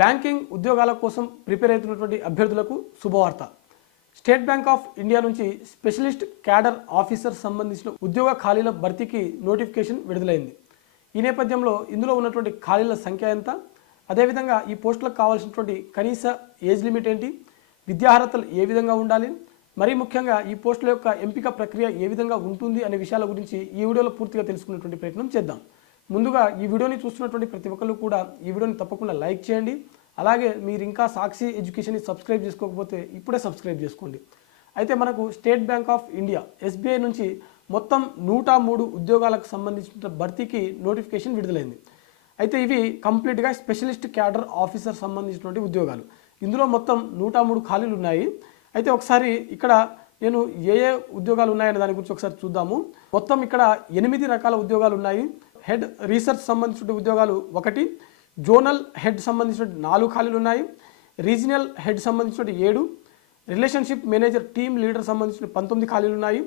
Banking ఉద్యోగాల కోసం prepare అవుతున్నటువంటి అభ్యర్థులకు శుభవార్త. స్టేట్ బ్యాంక్ ఆఫ్ ఇండియా నుంచి స్పెషలిస్ట్ క్యాడర్ ఆఫీసర్ సంబంధించిన ఉద్యోగ ఖాళీల భర్తీకి నోటిఫికేషన్ విడుదలైంది. ఈ నేపథ్యంలో ఇందులో ఉన్నటువంటి ఖాళీల సంఖ్య ఎంత, అదేవిధంగా ఈ పోస్టులకు కావాల్సినటువంటి కనీస ఏజ్ లిమిట్ ఏంటి, విద్యార్హతలు ఏ విధంగా ఉండాలి, మరీ ముఖ్యంగా ఈ పోస్టుల యొక్క ఎంపిక ప్రక్రియ ఏ విధంగా ఉంటుంది అనే విషయాల గురించి ఈ వీడియోలో పూర్తిగా తెలుసుకునేటువంటి ప్రయత్నం చేద్దాం. ముందుగా ఈ వీడియోని చూస్తున్నటువంటి ప్రతి ఒక్కరు కూడా ఈ వీడియోని తప్పకుండా లైక్ చేయండి. అలాగే మీరు ఇంకా సాక్షి ఎడ్యుకేషన్ని సబ్స్క్రైబ్ చేసుకోకపోతే ఇప్పుడే సబ్స్క్రైబ్ చేసుకోండి. అయితే మనకు state bank of India SBI నుంచి మొత్తం 103 ఉద్యోగాలకు సంబంధించిన భర్తీకి నోటిఫికేషన్ విడుదలైంది. అయితే ఇవి కంప్లీట్గా స్పెషలిస్ట్ క్యాడర్ ఆఫీసర్ సంబంధించినటువంటి ఉద్యోగాలు. ఇందులో మొత్తం 103 ఖాళీలు ఉన్నాయి. అయితే ఒకసారి ఇక్కడ నేను ఏ ఉద్యోగాలు ఉన్నాయనే దాని గురించి ఒకసారి చూద్దాము. మొత్తం ఇక్కడ 8 రకాల ఉద్యోగాలు ఉన్నాయి. హెడ్ రీసెర్చ్ సంబంధించిన ఉద్యోగాలు 1, జోనల్ హెడ్ సంబంధించిన 4 ఖాళీలు ఉన్నాయి, రీజనల్ హెడ్ సంబంధించిన 7, రిలేషన్షిప్ మేనేజర్ టీమ్ లీడర్ సంబంధించిన 19 ఖాళీలు ఉన్నాయి,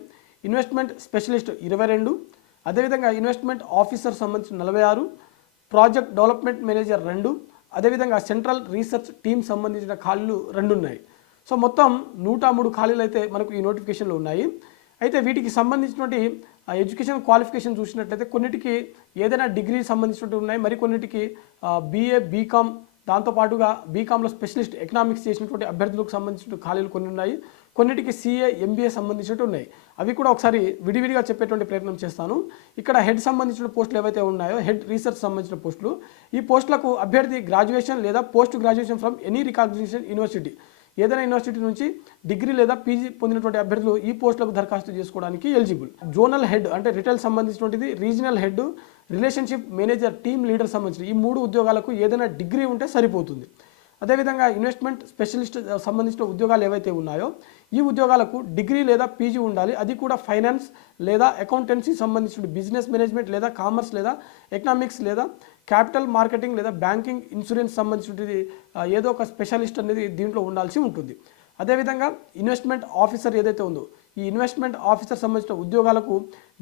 ఇన్వెస్ట్మెంట్ స్పెషలిస్ట్ 22, అదేవిధంగా ఇన్వెస్ట్మెంట్ ఆఫీసర్ సంబంధించిన 46, ప్రాజెక్ట్ డెవలప్మెంట్ మేనేజర్ 2, అదేవిధంగా సెంట్రల్ రీసెర్చ్ టీమ్ సంబంధించిన ఖాళీలు 2 ఉన్నాయి. సో మొత్తం 103 ఖాళీలు అయితే మనకు ఈ నోటిఫికేషన్లో ఉన్నాయి. అయితే వీటికి సంబంధించినటువంటి ఎడ్యుకేషన్ క్వాలిఫికేషన్ చూసినట్లయితే కొన్నిటికి ఏదైనా డిగ్రీ సంబంధించినట్టు ఉన్నాయి, మరి కొన్నిటికి బీఏ బీకామ్ దాంతోపాటుగా బీకామ్లో స్పెషలిస్ట్ ఎకనామిక్స్ చేసినటువంటి అభ్యర్థులకు సంబంధించిన ఖాళీలు కొన్ని ఉన్నాయి, కొన్నిటికి సిఏ ఎంబీఏ సంబంధించినట్టు ఉన్నాయి. అవి కూడా ఒకసారి విడివిడిగా చెప్పేటువంటి ప్రయత్నం చేస్తాను. ఇక్కడ హెడ్ సంబంధించిన పోస్టులు ఏవైతే ఉన్నాయో హెడ్ రీసెర్చ్ సంబంధించిన పోస్టులు, ఈ పోస్టులకు అభ్యర్థి గ్రాడ్యుయేషన్ లేదా post graduation from any recognition university, ఏదైనా యూనివర్సిటీ నుంచి డిగ్రీ లేదా పీజీ పొందినటువంటి అభ్యర్థులు ఈ పోస్టులకు దరఖాస్తు చేసుకోవడానికి ఎలిజిబుల్. జోనల్ హెడ్ అంటే రిటైల్ సంబంధించినటువంటిది, regional head, relationship manager team leader సంబంధించిన ఈ 3 ఉద్యోగాలకు ఏదైనా డిగ్రీ ఉంటే సరిపోతుంది. అదేవిధంగా ఇన్వెస్ట్మెంట్ స్పెషలిస్ట్ సంబంధించిన ఉద్యోగాలు ఏవైతే ఉన్నాయో ఈ ఉద్యోగాలకు డిగ్రీ లేదా పీజీ ఉండాలి. అది కూడా ఫైనాన్స్ లేదా అకౌంటెన్సీ సంబంధించిన బిజినెస్ మేనేజ్మెంట్ లేదా కామర్స్ లేదా ఎకనామిక్స్ లేదా క్యాపిటల్ మార్కెటింగ్ లేదా బ్యాంకింగ్ ఇన్సూరెన్స్ సంబంధించినది ఏదో ఒక స్పెషలిస్ట్ అనేది దీంట్లో ఉండాల్సి ఉంటుంది. అదేవిధంగా ఇన్వెస్ట్మెంట్ ఆఫీసర్ ఏదైతే ఉందో ఈ ఇన్వెస్ట్మెంట్ ఆఫీసర్ సంబంధించిన ఉద్యోగాలకు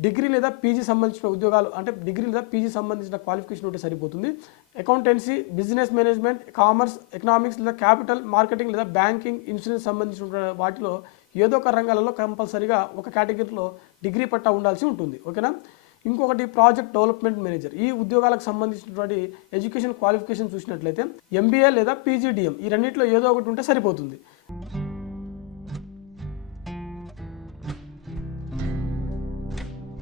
డిగ్రీ లేదా పీజీ సంబంధించిన ఉద్యోగాలు అంటే డిగ్రీ లేదా పీజీ సంబంధించిన క్వాలిఫికేషన్ ఉంటే సరిపోతుంది. Accountancy, business management, commerce, economics లేదా క్యాపిటల్ మార్కెటింగ్ లేదా బ్యాంకింగ్ ఇన్సూరెన్స్ సంబంధించిన వాటిలో ఏదో ఒక రంగాలలో కంపల్సరీగా ఒక కేటగిరీలో డిగ్రీ పట్టా ఉండాల్సి ఉంటుంది. ఓకేనా. ఇంకొకటి ప్రాజెక్ట్ డెవలప్మెంట్ మేనేజర్, ఈ ఉద్యోగాలకు సంబంధించినటువంటి ఎడ్యుకేషన్ క్వాలిఫికేషన్ చూసినట్లయితే ఎంబీఏ లేదా పీజీడీఎం ఈ రెండింటిలో ఏదో ఒకటి ఉంటే సరిపోతుంది.